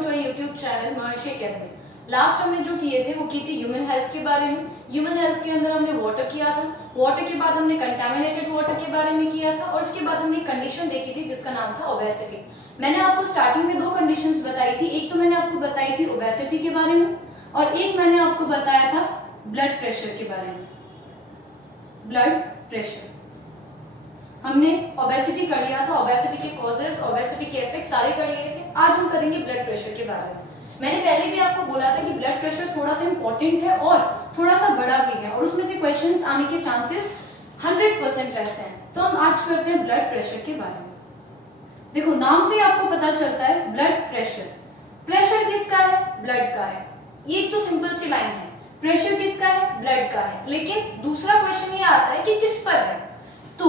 Welcome to YouTube channel Maharshi academy. Last हमने जो किए थे वो की थी ह्यूमन हेल्थ के बारे में। ह्यूमन हेल्थ के अंदर हमने वाटर किया था, वाटर के बाद हमने कंटामिनेटेड वाटर के बारे में किया था और उसके बाद हमने कंडीशन देखी थी जिसका नाम था ओबेसिटी। मैंने आपको स्टार्टिंग में दो कंडीशंस बताई थी, एक तो मैंने आपको बताई थी ओबेसिटी के बारे में और एक मैंने आपको बताया था ब्लड प्रेशर के बारे में। ब्लड प्रेशर हमने ओबेसिटी कर लिया था, ओबेसिटी के कॉजेस, ओबेसिटी के इफेक्ट सारे कर लिए थे। आज हम करेंगे ब्लड प्रेशर के बारे में। मैंने पहले भी आपको बोला था कि ब्लड प्रेशर थोड़ा सा इंपॉर्टेंट है और थोड़ा सा बड़ा भी है और उसमें से क्वेश्चंस आने के चांसेस 100% रहते हैं। तो हम आज करते हैं ब्लड प्रेशर के बारे में। देखो नाम से आपको पता चलता है ब्लड प्रेशर। प्रेशर किसका है? ब्लड का है। ये तो सिंपल सी लाइन है, प्रेशर किसका है? ब्लड का है। लेकिन दूसरा क्वेश्चन ये आता है कि किस पर है, तो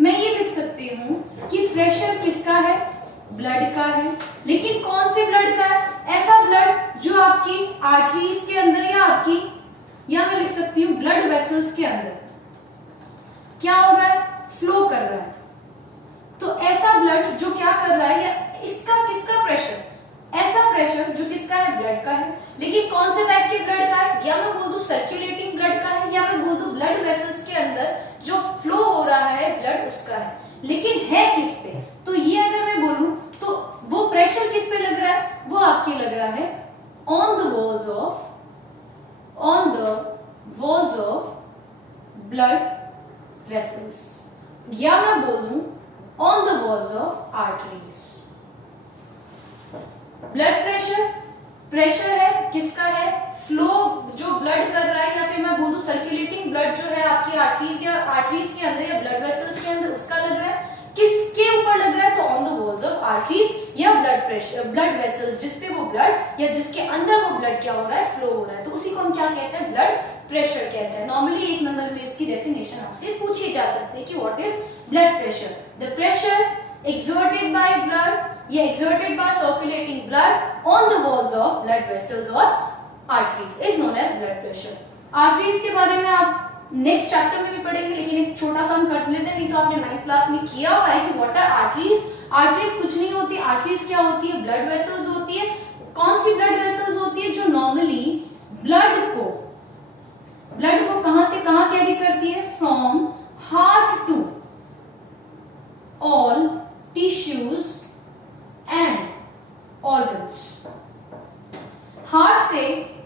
मैं ये लिख सकती हूँ कि प्रेशर किसका है? ब्लड का है। लेकिन कौन से ब्लड का है? ऐसा ब्लड जो आपकी आर्टरीज के अंदर या मैं लिख सकती हूँ ब्लड वेसल्स के अंदर क्या हो रहा है? फ्लो कर रहा है। तो ऐसा ब्लड जो क्या कर रहा है, या इसका किसका प्रेशर? ऐसा प्रेशर जो किसका है? ब्लड का है। लेकिन कौन से टाइप के ब्लड का है? या मैं बोल दूं सर्कुलेटिंग ब्लड का है, या मैं बोल दूं ब्लड वेसल्स के अंदर जो फ्लो हो रहा है ब्लड उसका है। लेकिन है किस पे? तो ये अगर मैं बोलूं तो वो प्रेशर किस पे लग रहा है? वो आपके लग रहा है on the walls of blood vessels, या मैं बोल दूं on the walls of arteries. Blood pressure है किसका है? फ्लो जो ब्लड कर रहा है, या फिर मैं बोल दूं सर्कुलेटिंग ब्लड जो है आपकी आर्टरीज के अंदर या ब्लड वेसल्स के अंदर उसका लग रहा है। किसके ऊपर लग रहा है? तो on the walls of arteries या ब्लड वेसल्स, जिसपे वो ब्लड या जिसके अंदर वो ब्लड क्या हो रहा है? फ्लो हो रहा है। तो उसी को हम क्या कहते हैं? ब्लड प्रेशर कहते हैं। नॉर्मली एक नंबर में इसकी डेफिनेशन आपसे पूछी जा सकती है कि what is blood pressure? The pressure exerted by blood या exerted by circulating blood on the walls of blood vessels or arteries is known as blood pressure. Arteries के बारे में आप नेक्स्ट चैप्टर में भी पढ़ेंगे, लेकिन एक छोटा सा हम कर लेते हैं, नहीं तो आपने 9th क्लास में किया हुआ है कि व्हाट आर आर्टरीज। आर्टरीज कुछ नहीं होती। आर्टरीज क्या होती है? ब्लड वेसल्स होती है। कौन सी ब्लड वेसल्स होती है? जो नॉर्मली ब्लड को कहां से कहां कैरी करती है? From heart to all tissues and organs। Heart से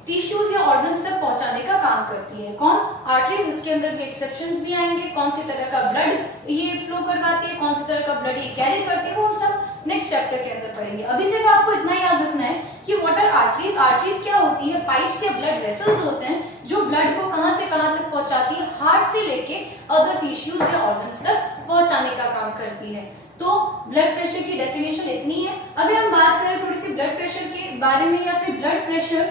टिश्यूज या ऑर्गन्स तक पहुंचाने का काम करती है कौन? आर्टरीज। इसके अंदर भी एक्सेप्शंस भी आएंगे, कौन सी तरह का ब्लड ये फ्लो करवाती है, कौन सी तरह का ब्लड ये कैरी करती है, वो हम सब नेक्स्ट चैप्टर के अंदर पढ़ेंगे। अभी सिर्फ आपको इतना याद रखना है कि व्हाट आर आर्टरीज। आर्टरीज क्या होती है? पाइप्स या ब्लड वेसल्स होते हैं जो ब्लड को कहां से कहां तक पहुंचाती है? हार्ट से लेके अदर टिश्यूज या ऑर्गन्स तक पहुंचाने का काम करती है। तो ब्लड प्रेशर की डेफिनेशन इतनी है। अगर हम बात करें थोड़ी सी ब्लड प्रेशर के बारे में या फिर ब्लड प्रेशर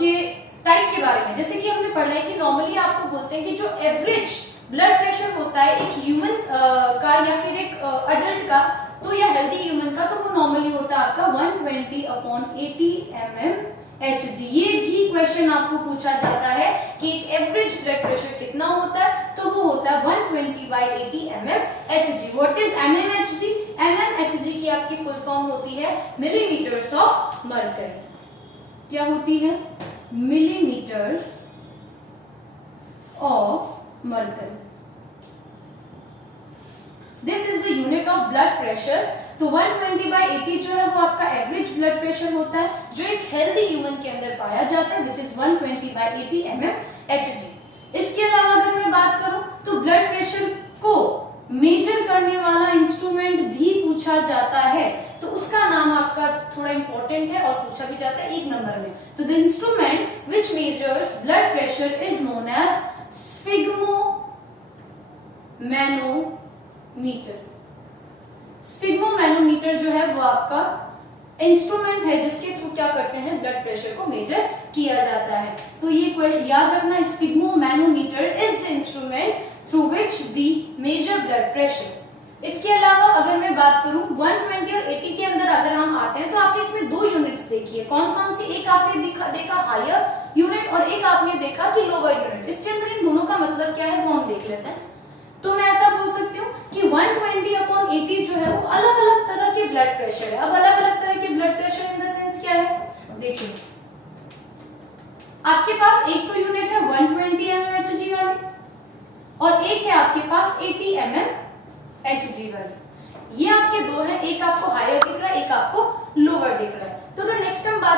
के टाइप के बारे में, जैसे कि हमने पढ़ा है कि नॉर्मली आपको बोलते हैं कि जो एवरेज ब्लड प्रेशर होता है एक ह्यूमन का या फिर एक अडल्ट का, तो या हेल्दी ह्यूमन का, तो वो नॉर्मली होता है आपका 120/80 mmHg। ये भी क्वेश्चन आपको पूछा जाता है कि एक एवरेज ब्लड प्रेशर कितना होता है, तो वो होता है 120/80 mmHg। What is mmHg? mmHg की आपकी फुल फॉर्म होती है मिलीमीटर्स ऑफ मर्करी। क्या होती है? Millimetres of mercury. This is the unit of blood pressure. तो 120/80 जो है वो आपका एवरेज ब्लड प्रेशर होता है जो एक हेल्दी ह्यूमन के अंदर पाया जाता है, विच इज 120/80 mmHg। इसके अलावा अगर मैं बात करूं तो ब्लड प्रेशर को मेजर करने वाला इंस्ट्रूमेंट भी पूछा जाता है, तो उसका नाम आपका थोड़ा इंपॉर्टेंट है और पूछा भी जाता है 1 नंबर में। तो the instrument which measures blood pressure is known as sphygmomanometer. Sphygmomanometer जो है वो आपका इंस्ट्रूमेंट है जिसके थ्रू क्या करते हैं? ब्लड प्रेशर को मेजर किया जाता है। तो ये क्वेश्चन याद रखना, sphygmomanometer is the instrument through which we measure blood pressure. इसके अलावा अगर मैं बात करूं 120 और 80 के अंदर अगर हम आते हैं तो आपने इसमें 2 यूनिट्स देखी है। कौन कौन सी? एक आपने देखा हायर यूनिट और एक आपने देखा कि लोअर यूनिट। इसके अंदर इन दोनों का मतलब क्या है वो हम देख लेते हैं। तो मैं ऐसा बोल सकती हूँ कि 120/80 जो है वो अलग अलग तरह के ब्लड प्रेशर है। अब अलग अलग तरह के ब्लड प्रेशर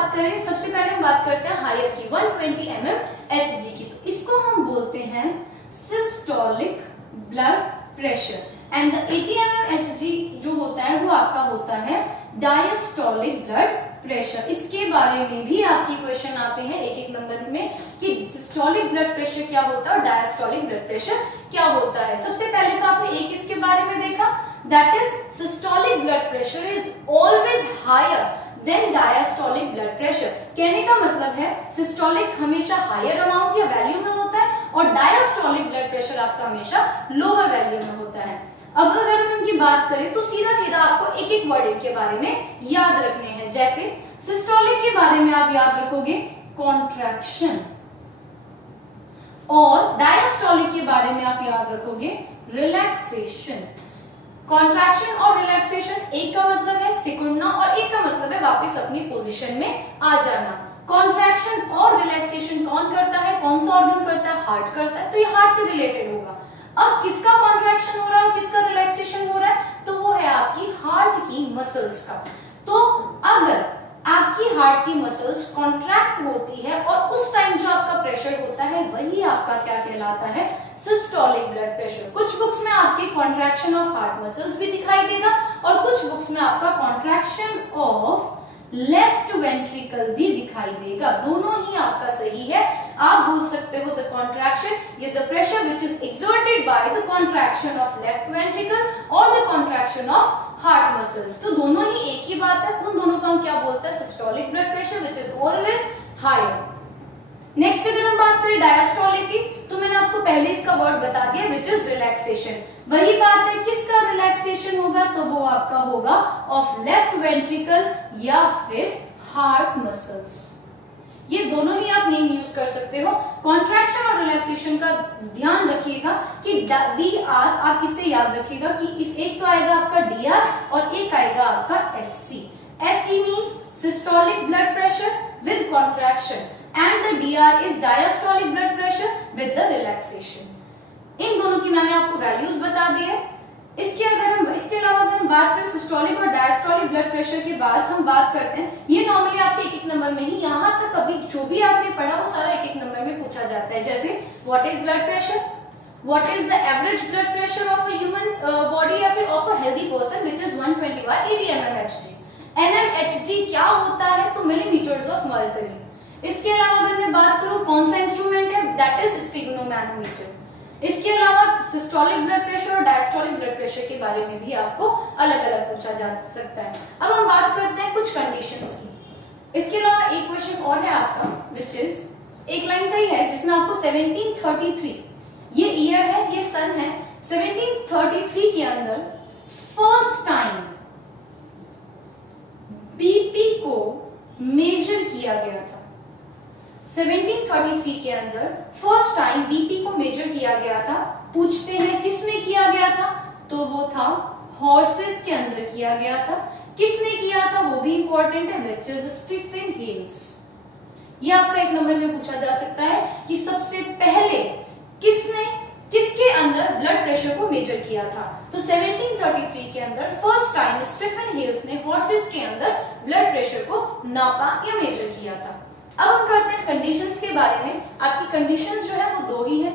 बात करें, सबसे पहले हम बात करते हैं हायर की 120 mm Hg की। तो इसको हम बोलते हैं systolic blood pressure and the 80 mm Hg जो होता है वो आपका होता है डायस्टोलिक ब्लड प्रेशर। इसके बारे में भी आपकी क्वेश्चन आते हैं एक एक नंबर में कि सिस्टोलिक ब्लड प्रेशर क्या होता है और डायस्टोलिक ब्लड प्रेशर क्या होता है। सबसे पहले तो आपने एक इसके बारे में देखा, that is systolic blood pressure is always higher than diastolic blood pressure. कहने का मतलब है सिस्टोलिक हमेशा हायर अमाउंट या वैल्यू में होता है और डायस्टोलिक ब्लड प्रेशर आपका हमेशा लोअर वैल्यू में होता है। अब अगर हम इनकी बात करें तो सीधा सीधा आपको एक एक वर्ड इनके बारे में याद रखने हैं। जैसे सिस्टोलिक के बारे में आप याद रखोगे कॉन्ट्रैक्शन, और डायस्टोलिक के बारे में आप याद रखोगे रिलैक्सेशन। कॉन्ट्रैक्शन और रिलैक्सेशन एक का मतलब है सिकुड़ना और एक का मतलब है वापस अपनी पोजीशन में आ जाना। कॉन्ट्रैक्शन और रिलैक्सेशन कौन करता है, कौन सा ऑर्गन करता है, हार्ट करता है, तो ये हार्ट से रिलेटेड होगा। अब किसका कॉन्ट्रैक्शन हो रहा है और किसका रिलैक्सेशन हो रहा है, तो वो है आपकी हार्ट की मसल्स का। तो अगर आपकी हार्ट की मसल्स कॉन्ट्रैक्ट होती है और उस टाइम जो आपका प्रेशर होता है वही आपका क्या कहलाता है, सिस्टोलिक ब्लड प्रेशर। कुछ बुक्स में आपके कॉन्ट्रैक्शन ऑफ हार्ट मसल्स भी दिखाई देगा और कुछ बुक्स में आपका कॉन्ट्रैक्शन ऑफ लेफ्ट वेंट्रिकल भी दिखाई देगा। दोनों ही आपका सही है। आप बोल सकते हो द कॉन्ट्रैक्शन या the pressure which is exerted by the contraction of left ventricle और the contraction of heart muscles. तो दोनों ही एक ही बात है, उन दोनों को हम क्या बोलते हैं, systolic blood pressure which is always higher. Next अगर हम बात करें डायस्टोलिक की, तो मैंने आपको पहले इसका वर्ड बता दिया विच इज रिलैक्सेशन। वही बात है, किसका रिलैक्सेशन होगा, तो वो आपका होगा ऑफ लेफ्ट वेंट्रिकल या फिर हार्ट मसल्स। ये दोनों ही आप नेम यूज कर सकते हो। कॉन्ट्रैक्शन और रिलैक्सेशन का ध्यान रखिएगा कि डी आर आप इससे याद रखिएगा कि इस एक तो आएगा आपका डी आर और एक आएगा आपका S C. S C means systolic blood pressure with contraction and the DR is diastolic blood pressure with the relaxation। इन दोनों की मैंने आपको वैल्यूज बता दी है। इसके अलावा अगर हम बात करें सिस्टोलिक और डायस्टोलिक ब्लड प्रेशर के बाद हम बात करते हैं, ये नॉर्मली आपके एक एक नंबर में ही, यहाँ तक अभी जो भी आपने पढ़ा वो सारा एक एक नंबर में पूछा जाता है। जैसे what is blood pressure, what is the average blood pressure of a human body या फिर of a healthy person which is 120/80 mmHg। mmHg क्या होता है, तो मिलीमीटर्स ऑफ मर्करी। इसके अलावा अगर मैं बात करूं कौन सा इंस्ट्रूमेंट है, दैट इज स्फिग्नोमैनोमीटर। इसके अलावा सिस्टोलिक ब्लड प्रेशर और डायस्टोलिक ब्लड प्रेशर के बारे में भी आपको अलग अलग पूछा जा सकता है। अब हम बात करते हैं कुछ कंडीशंस की। इसके अलावा एक क्वेश्चन और है आपका विच इज एक लाइन का ही है जिसमें आपको 1733 ये ईयर है, ये सन है, 1733 के अंदर फर्स्ट टाइम बीपी को मेजर किया गया था। 1733 के अंदर फर्स्ट टाइम बीपी को मेजर किया गया था। पूछते हैं किसने किया गया था, तो वो था हॉर्सेस के अंदर किया गया था। किसने किया था वो भी इंपॉर्टेंट है, विच इज स्टीफन हेल्स। ये आपका एक नंबर में पूछा जा सकता है कि सबसे पहले किसके अंदर ब्लड प्रेशर को मेजर किया था। तो 1733 के अंदर फर्स्ट टाइम स्टीफन हेल्स ने हॉर्सेस के अंदर ब्लड प्रेशर को नापा या मेजर किया था। अब हम करते हैं कंडीशंस के बारे में। आपकी कंडीशंस जो है वो दो ही है,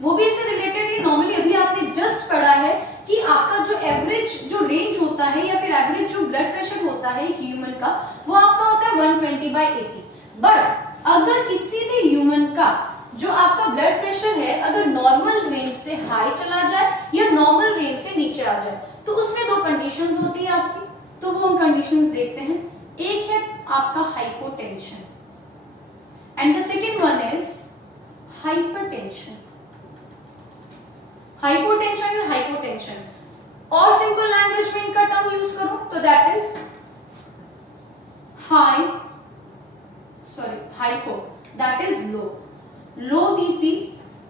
वो भी इससे रिलेटेड ही। नॉर्मली अभी आपने जस्ट पढ़ा है कि आपका जो एवरेज जो रेंज होता है या फिर एवरेज जो ब्लड प्रेशर होता है एक ह्यूमन का, वो आपका होता है 120/80। बट अगर किसी भी ह्यूमन का जो आपका ब्लड प्रेशर है अगर नॉर्मल रेंज से हाई चला जाए या नॉर्मल रेंज से नीचे आ जाए, तो उसमें दो कंडीशंस होती है आपकी। तो वो हम कंडीशंस देखते हैं। एक है आपका hypotension and the second one is hypertension. Hypotension and hypotension, और सिंपल लैंग्वेज में इनका टर्म यूज करूं तो that is hypo, that is low BP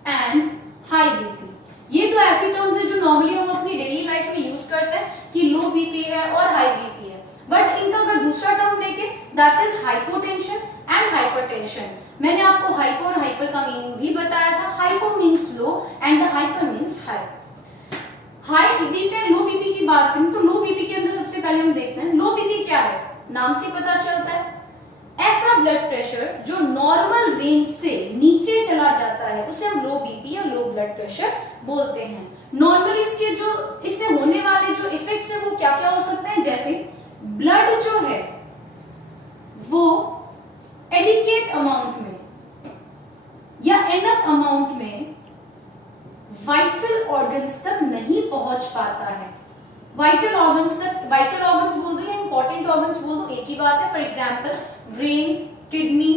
and high BP. ये तो ऐसी टर्म्स है जो नॉर्मली हम अपनी डेली लाइफ में यूज करते हैं कि लो बीपी है और हाई बीपी है। बट इनका अगर दूसरा टर्म देखें that is hypotension and hypertension. मैंने आपको हाइपो और हाइपर का मीनिंग भी बताया था। Hypo means low and the hyper means high. High BP and low BP की बात करें तो लो बीपी के अंदर सबसे पहले हम देखते हैं लो बीपी क्या है। नाम से पता चलता है ब्लड प्रेशर जो नॉर्मल रेंज से नीचे चला जाता है उसे हम लो बीपी या लो ब्लड प्रेशर बोलते हैं। नॉर्मली इससे होने वाले जो इफेक्ट्स है वो क्या क्या हो सकते हैं, जैसे ब्लड जो है वो एडिक्वेट अमाउंट में या एनफ अमाउंट में वाइटल ऑर्गन्स तक नहीं पहुंच पाता है। वाइटल ऑर्गन्स बोल दो या इंपॉर्टेंट ऑर्गन्स बोल दो, एक ही बात है। For example brain, kidney.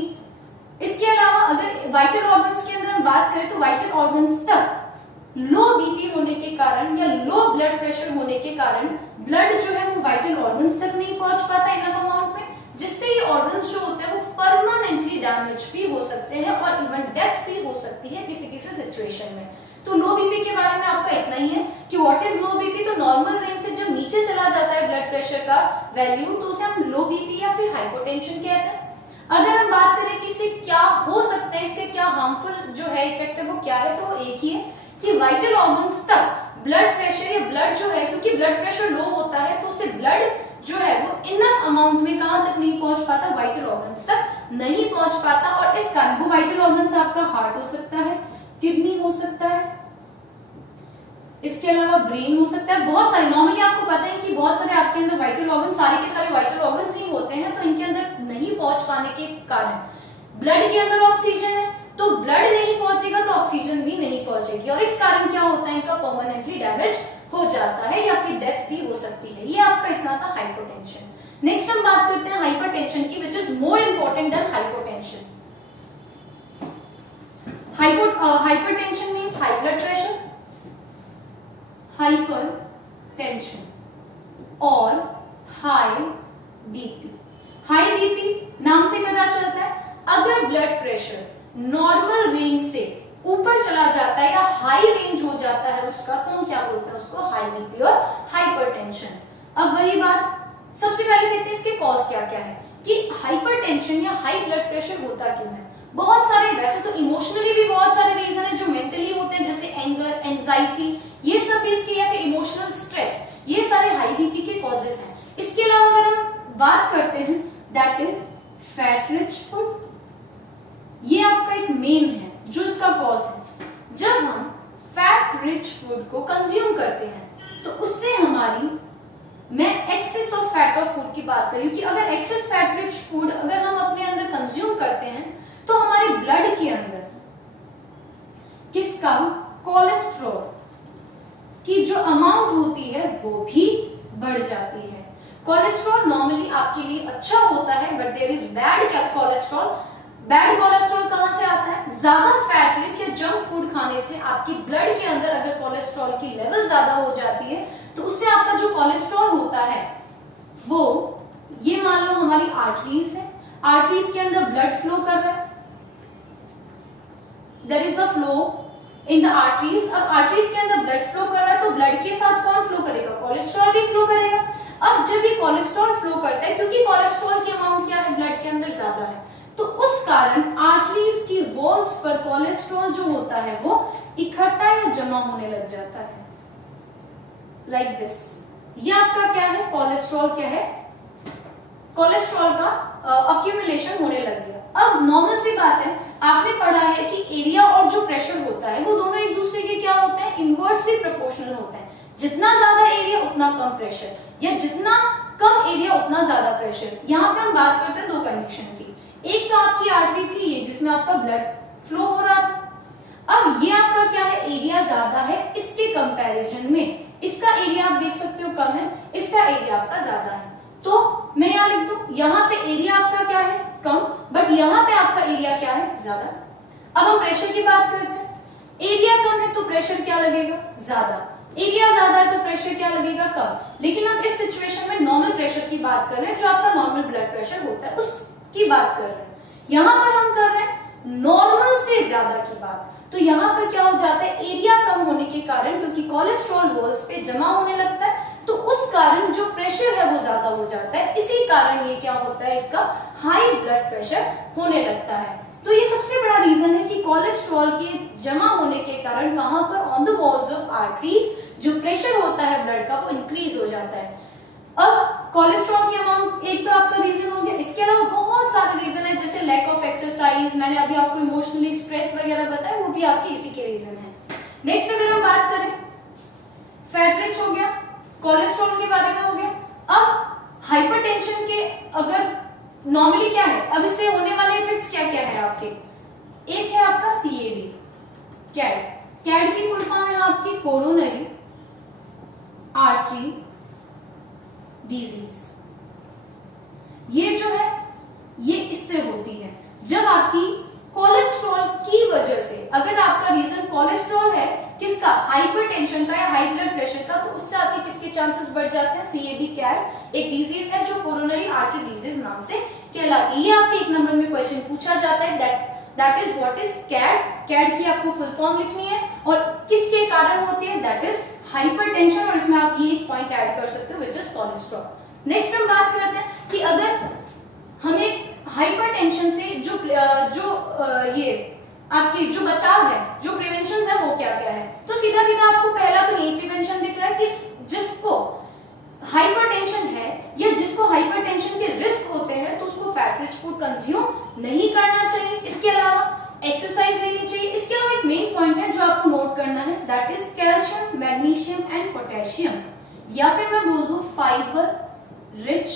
इसके अलावा अगर वाइटल ऑर्गन्स के अंदर हम बात करें तो वाइटल ऑर्गन्स तक लो बीपी होने के कारण या लो ब्लड प्रेशर होने के कारण ब्लड जो है वो वाइटल ऑर्गन्स तक नहीं पहुंच पाता इनफ अमाउंट में, जिससे ये ऑर्गन्स जो होते हैं वो परमानेंटली डैमेज भी हो सकते हैं और इवन डेथ भी हो सकती है किसी किसी सिचुएशन में। तो लो बीपी के बारे में आपका इतना ही है कि व्हाट इज लो बीपी। तो नॉर्मल रेंज से जब नीचे चला जाता है ब्लड प्रेशर का वैल्यू तो उसे हम लो बीपी या फिर हाइपोटेंशन कहते हैं। अगर हम बात करें कि इससे क्या हो सकता है, इससे क्या हार्मफुल जो है इफेक्ट है वो क्या है, तो वो एक ही है कि वाइटल ऑर्गन्स तक ब्लड प्रेशर या ब्लड जो है, क्योंकि ब्लड प्रेशर लो होता है तो उससे ब्लड जो है वो इनफ अमाउंट में कहां तक नहीं पहुंच पाता, वाइटल ऑर्गन्स तक नहीं पहुंच पाता। और इस कारण वो वाइटल ऑर्गन्स आपका हार्ट हो सकता है, किडनी हो सकता है, इसके अलावा ब्रेन हो सकता है। बहुत सारे, नॉर्मली आपको पता है कि बहुत सारे आपके अंदर वाइटल ऑर्गन, सारे के सारे वाइटल ऑर्गन्स ही होते हैं, तो इनके अंदर नहीं पहुंच पाने के कारण ब्लड के अंदर ऑक्सीजन है तो ब्लड नहीं पहुंचेगा तो ऑक्सीजन भी नहीं पहुंचेगी और इस कारण क्या होता है, इनका परमानेंटली डैमेज हो जाता है या फिर डेथ भी हो सकती है। ये आपका इतना था हाइपोटेंशन। नेक्स्ट हम बात करते हैं हाइपरटेंशन की, which is more important than hypotension. Hypertension means high blood pressure, hypertension और हाई बीपी। हाई बीपी नाम से पता चलता है अगर ब्लड प्रेशर नॉर्मल रेंज से ऊपर चला जाता है या हाई रेंज हो जाता है उसका, तो हम क्या बोलते हैं उसको, हाई बीपी और हाइपरटेंशन। अब वही बात, सबसे पहले देखते हैं इसके कॉज क्या क्या है कि हाइपरटेंशन या हाई ब्लड प्रेशर होता क्यों है। बहुत सारे, वैसे तो इमोशनली भी बहुत सारे रीजन है जो मेंटली होते हैं, जैसे एंगर, एंजाइटी, ये सब इसके, या फिर इमोशनल स्ट्रेस, ये सारे हाई बीपी के कॉजेस हैं। इसके अलावा अगर हम बात करते हैं that is fat rich food, ये आपका एक मेन है जो इसका कॉज है। जब हम फैट रिच फूड को कंज्यूम करते हैं तो उससे हमारी, मैं excess of fat of food की बात कर रही हूं कि अगर एक्सेस फैट रिच फूड अगर हम अपने अंदर कंज्यूम करते हैं तो हमारे ब्लड के अंदर किसका, कोलेस्ट्रॉल की जो अमाउंट होती है वो भी बढ़ जाती है। कोलेस्ट्रॉल नॉर्मली आपके लिए अच्छा होता है but there is bad cholesterol. Bad cholesterol कहां से आता है, ज्यादा फैट रिच या जंक फूड खाने से आपकी ब्लड के अंदर अगर कोलेस्ट्रॉल की लेवल ज्यादा हो जाती है तो उससे आपका जो कोलेस्ट्रॉल होता है वो, ये मान लो हमारी आर्टरीज है, आर्टरीज के अंदर ब्लड फ्लो कर रहा है, there is the flow in the arteries. अब आर्टरीज के अंदर ब्लड फ्लो कर रहा है तो ब्लड के साथ कौन फ्लो करेगा, कोलेस्ट्रॉल भी फ्लो करेगा। अब जब ये कोलेस्ट्रॉल फ्लो करता है, क्योंकि कोलेस्ट्रॉल की अमाउंट क्या है ब्लड के अंदर ज्यादा है, तो उस कारण आर्टरीज की वॉल्स पर कोलेस्ट्रॉल जो होता है वो इकट्ठा या जमा होने लग जाता है, लाइक दिस। ये आपका क्या है, कोलेस्ट्रॉल क्या है, कोलेस्ट्रॉल का अक्यूमुलेशन होने लग गया। अब नॉर्मल सी बात है, आपने पढ़ा है कि एरिया और जो प्रेशर होता है वो दोनों एक दूसरे के क्या होते हैं, इनवर्सली प्रोपोर्शनल होते हैं। जितना ज्यादा एरिया उतना कम प्रेशर, या जितना कम एरिया उतना ज्यादा प्रेशर। यहाँ पे हम बात करते हैं दो कंडीशन की, एक तो आपकी आर्टरी थी ये जिसमें आपका ब्लड फ्लो हो रहा था। अब ये आपका क्या है, एरिया ज्यादा है इसके कंपैरिजन में, इसका एरिया आप देख सकते हो कम है, इसका एरिया आपका ज्यादा है। तो मैं यहाँ लिख दूं, यहाँ पे एरिया आपका क्या है, कम, बट यहाँ पे आपका एरिया क्या है, ज्यादा। अब हम प्रेशर की बात करते हैं, एरिया कम है तो प्रेशर क्या लगेगा, ज्यादा, एरिया ज्यादा है तो प्रेशर क्या लगेगा, कम। लेकिन हम इस सिचुएशन में नॉर्मल प्रेशर की बात कर रहे हैं, जो आपका नॉर्मल ब्लड प्रेशर होता है उसकी बात कर रहे हैं। यहाँ पर हम कर रहे हैं नॉर्मल से ज्यादा की बात। तो यहाँ पर क्या हो जाता है, एरिया कम होने के कारण, क्योंकि कोलेस्ट्रॉल वॉल्स पे जमा होने लगता है तो उस कारण जो प्रेशर है वो ज्यादा हो जाता है, इसी कारण ये क्या होता है, इसका हाई ब्लड प्रेशर होने लगता है। तो ये सबसे बड़ा रीजन है कि कोलेस्ट्रॉल के जमा होने के कारण कहां पर, on the walls of arteries, जो प्रेशर होता है ब्लड का वो इंक्रीज हो जाता है। अब कोलेस्ट्रॉल की अमाउंट एक तो आपका रीजन हो गया, इसके अलावा बहुत सारे रीजन है, जैसे एक्सरसाइज, मैंने अभी आपको इमोशनली स्ट्रेस वगैरह बताया, वो भी आपके इसी के रीजन है। नेक्स्ट अगर हम बात करें, फैट रिच हो गया, कोलेस्ट्रॉल के बारे में हो गया। अब हाइपरटेंशन के अगर नॉर्मली क्या है, अब इससे होने वाले इफेक्ट्स क्या क्या है आपके, एक है आपका CAD, कैड। कैड की फुल फॉर्म है आपकी कोरोनरी आर्टरी डिजीज। ये जो है ये इससे होती है जब आपकी कोलेस्ट्रॉल की वजह से, अगर आपका रीजन कोलेस्ट्रॉल है, किसका, हाइपरटेंशन का या हाई ब्लड प्रेशर का, तो उससे आपके किसके चांसेस बढ़ जाते हैं, CAD, कैड एक डिजीज है जो कोरोनरी आर्टरी डिजीज नाम से कहलाती है। ये आपके एक नंबर में क्वेश्चन पूछा जाता है, that is what is CAD. CAD की आपको फुल फॉर्म लिखनी है और किसके कारण होती है, दैट इज हाइपरटेंशन, और इसमें आप ये एक पॉइंट ऐड कर सकते हो विच इज कोलेस्ट्रॉल। नेक्स्ट हम बात करते हैं कि अगर हमें हाइपरटेंशन से ये आपकी जो बचाव है, जो प्रिवेंशन है, वो क्या क्या है, तो सीधा सीधा आपको पहला तो यही प्रिवेंशन दिख रहा है कि जिसको हाइपरटेंशन है या जिसको हाइपरटेंशन के रिस्क होते हैं तो उसको फैट रिच फूड कंज्यूम नहीं करना चाहिए। इसके अलावा एक्सरसाइज लेनी चाहिए। इसके अलावा एक मेन पॉइंट है जो आपको नोट करना है, that is calcium, magnesium and potassium, या फिर मैं बोल दूं फाइबर रिच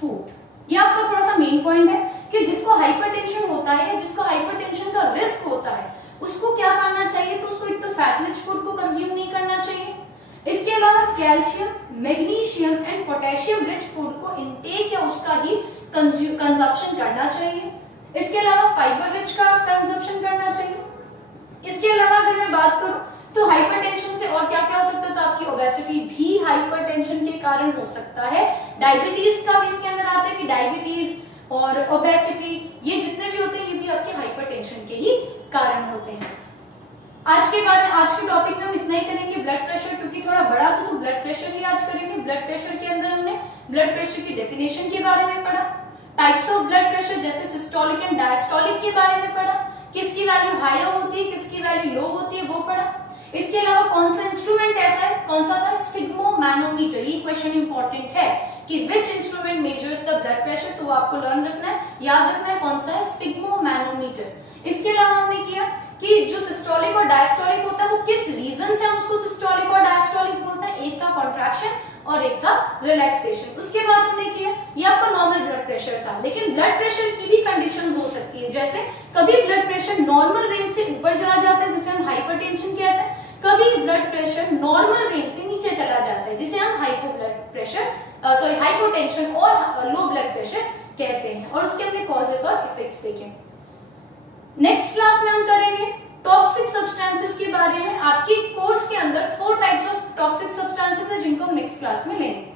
फूड। ये आपका थोड़ा सा मेन पॉइंट है कि जिसको हाइपरटेंशन होता है या जिसको हाइपरटेंशन का रिस्क होता है उसको क्या करना चाहिए, तो उसको एक तो फैट रिच फूड को कंज्यूम नहीं करना चाहिए। इसके अलावा calcium, magnesium and potassium rich food को इनटेक या उसका ही कंजप्शन करना चाहिए। इसके अलावा फाइबर रिच का कंजप्शन करना चाहिए। इसके अलावा अगर मैं बात करूं तो हाइपरटेंशन से और क्या क्या हो सकता है, तो आपकी ओबेसिटी भी हाइपरटेंशन के कारण हो सकता है। डायबिटीज का भी इसके अंदर आता है कि डायबिटीज और ओबेसिटी ये जितने भी होते हैं ये भी आपके हाइपरटेंशन के ही कारण होते हैं। आज के टॉपिक में हम इतना ही करेंगे। ब्लड प्रेशर क्योंकि थोड़ा बड़ा था तो ब्लड प्रेशर ही आज करेंगे। ब्लड प्रेशर के अंदर हमने ब्लड प्रेशर की डेफिनेशन के बारे में पढ़ा, टाइप्स ऑफ ब्लड प्रेशर जैसे सिस्टोलिक एंड डायस्टोलिक के बारे में पढ़ा, किसकी वैल्यू हायर होती है किसकी वैल्यू लो होती है वो पढ़ा। इसके अलावा कौन सा इंस्ट्रूमेंट ऐसा है, कौन सा था, स्फिग्मोमैनोमीटर। ये क्वेश्चन इंपॉर्टेंट है कि which instrument measures the blood pressure, तो आपको लर्न रखना है, याद रखना है कौन सा है, स्फिग्मोमैनोमीटर। इसके अलावा हमने किया कि जो सिस्टोलिक और डायस्टोलिक होता है वो किस रीजन से हम उसको सिस्टोलिक और डायस्टोलिक बोलते हैं, एक था कॉन्ट्रैक्शन और एक था रिलैक्सेशन। उसके बाद हमने किया ये आपका नॉर्मल ब्लड प्रेशर था, लेकिन ब्लड प्रेशर की भी कंडीशंस हो सकती है, जैसे कभी ब्लड प्रेशर नॉर्मल रेंज से ऊपर चला जाता है जिसे हम हाइपरटेंशन कहते हैं, कभी ब्लड प्रेशर नॉर्मल रेंज से नीचे चला जाता है जिसे हम हाइपोटेंशन और लो ब्लड प्रेशर कहते हैं, और उसके अपने कॉजेस और इफेक्ट्स देखें। नेक्स्ट क्लास में हम करेंगे टॉक्सिक सब्सटेंसेस के बारे में। आपकी कोर्स के अंदर 4 टाइप्स ऑफ टॉक्सिक सब्सटेंसेस है जिनको हम नेक्स्ट क्लास में लेंगे।